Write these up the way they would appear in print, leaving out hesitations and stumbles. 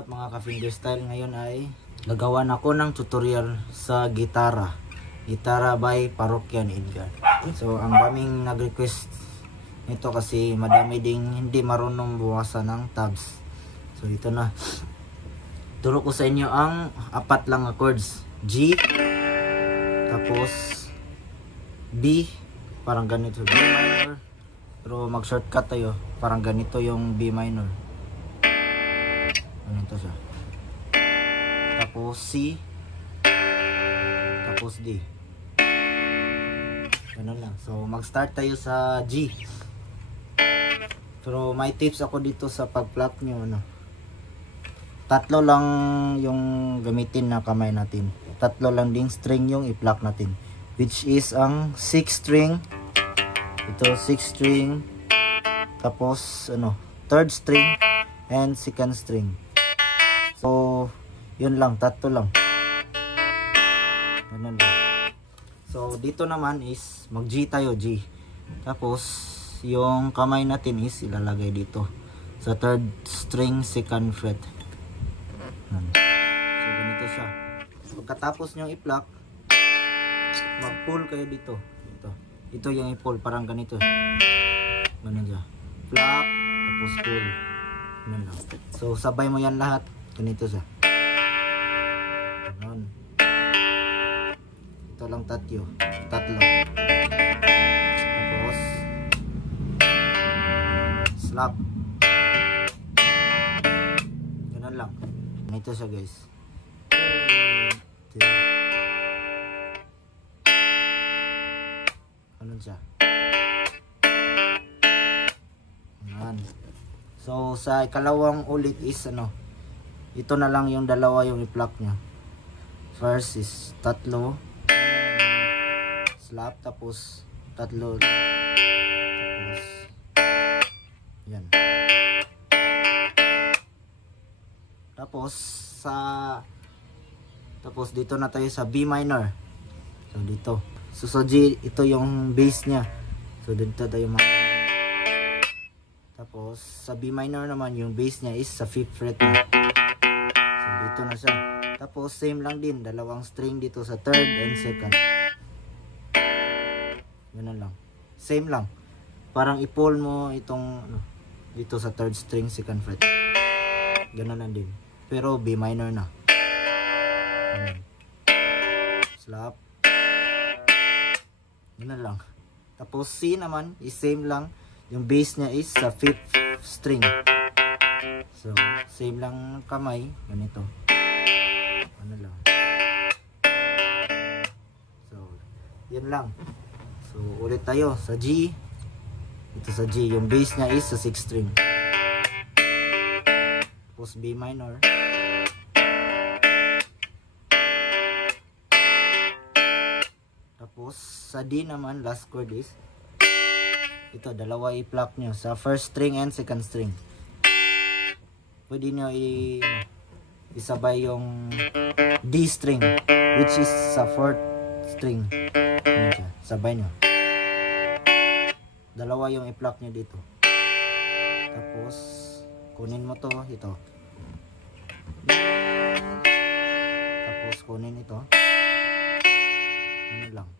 What's up mga ka-fingerstyle? Ngayon ay gagawa ako ng tutorial sa gitara by Parokyan Edgar. So ang daming nag-request nito kasi madami ding hindi marunong buwasan ng tabs. So ito na, turo ko sa inyo ang apat lang na chords. G, tapos B, parang ganito, B minor, pero mag shortcut tayo, parang ganito yung B minor. Ganito siya. Tapos C, tapos D. Ganun lang. So mag start tayo sa G. Pero may tips ako dito sa pag-pluck nyo, ano. Tatlo lang yung gamitin na kamay natin. Tatlo lang ding string yung i-pluck natin. Which is ang 6 string. Ito 6 string. Tapos ano, 3rd string and 2nd string. So yun lang, tatlo lang. Ganun lang. So dito naman is mag G tayo, G. Tapos yung kamay natin is ilalagay dito sa 3rd string 2nd fret. So ganito siya. Pagkatapos nyo i-pluck, mag-pull kayo dito. Ito yung i-pull, parang ganito. Ganun siya. Pluck, tapos pull. Ganun lang. So sabay mo yan lahat. Ganito siya. Ganun. Ito lang tatlo. Tapos slap. Ganun lang. Ganito siya guys. Ganun siya. Ganun. So sa ikalawang ulit is ano, ito na lang yung dalawa yung i-pluck nyo. First is tatlo, slap, tapos tatlo, tapos yan. Tapos dito na tayo sa B minor. So dito. So sa G, ito yung bass niya. So dito tayo tapos sa B minor naman yung bass niya is sa 5th fret na. So dito na siya. Tapos same lang din, dalawang string dito sa 3rd and 2nd. Ganun lang. Same lang. Parang i-pull mo itong dito sa 3rd string 2nd fret. Ganun lang din. Pero B minor na. Slap. Ganun lang. Tapos C naman is same lang. Yung bass niya is sa 5th string. So same lang kamay. Ganito. Ano lang. So yun lang. So ulit tayo sa G. Ito sa G. Yung bass niya is sa 6th string. Tapos B minor. Tapos sa D naman, last chord is ito, dalawa i-pluck nyo sa 1st string and 2nd string. Pwede nyo isabay yung D string, which is sa 4th string. Sabay nyo. Dalawa yung i-pluck nyo dito. Tapos kunin mo to, ito. Tapos kunin ito. Ano lang.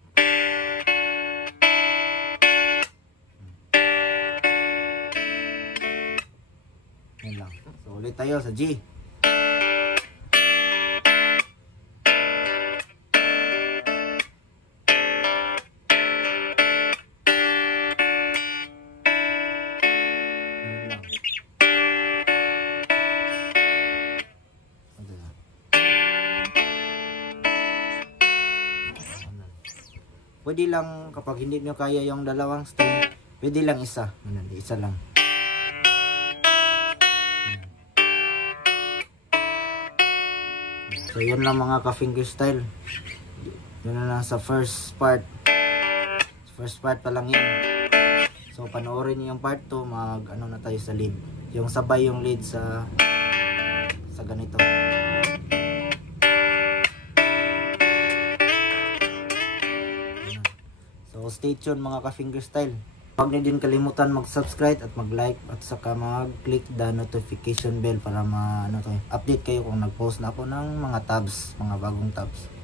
Yan lang. So ulit tayo sa G. Pwede lang kapag hindi nyo kaya yung dalawang string, pwede lang isa. Isa lang. So yun lang mga ka-fingerstyle. Yun na lang sa first part. First part pa lang yun. So panoorin nyo yung part 2, mag ano na tayo sa lead. Yung sabay yung lead sa ganito. So stay tuned mga ka-fingerstyle. Huwag niyo din kalimutan mag-subscribe at mag-like at saka mag-click the notification bell para update kayo kung nag-post na ako ng mga tabs, mga bagong tabs.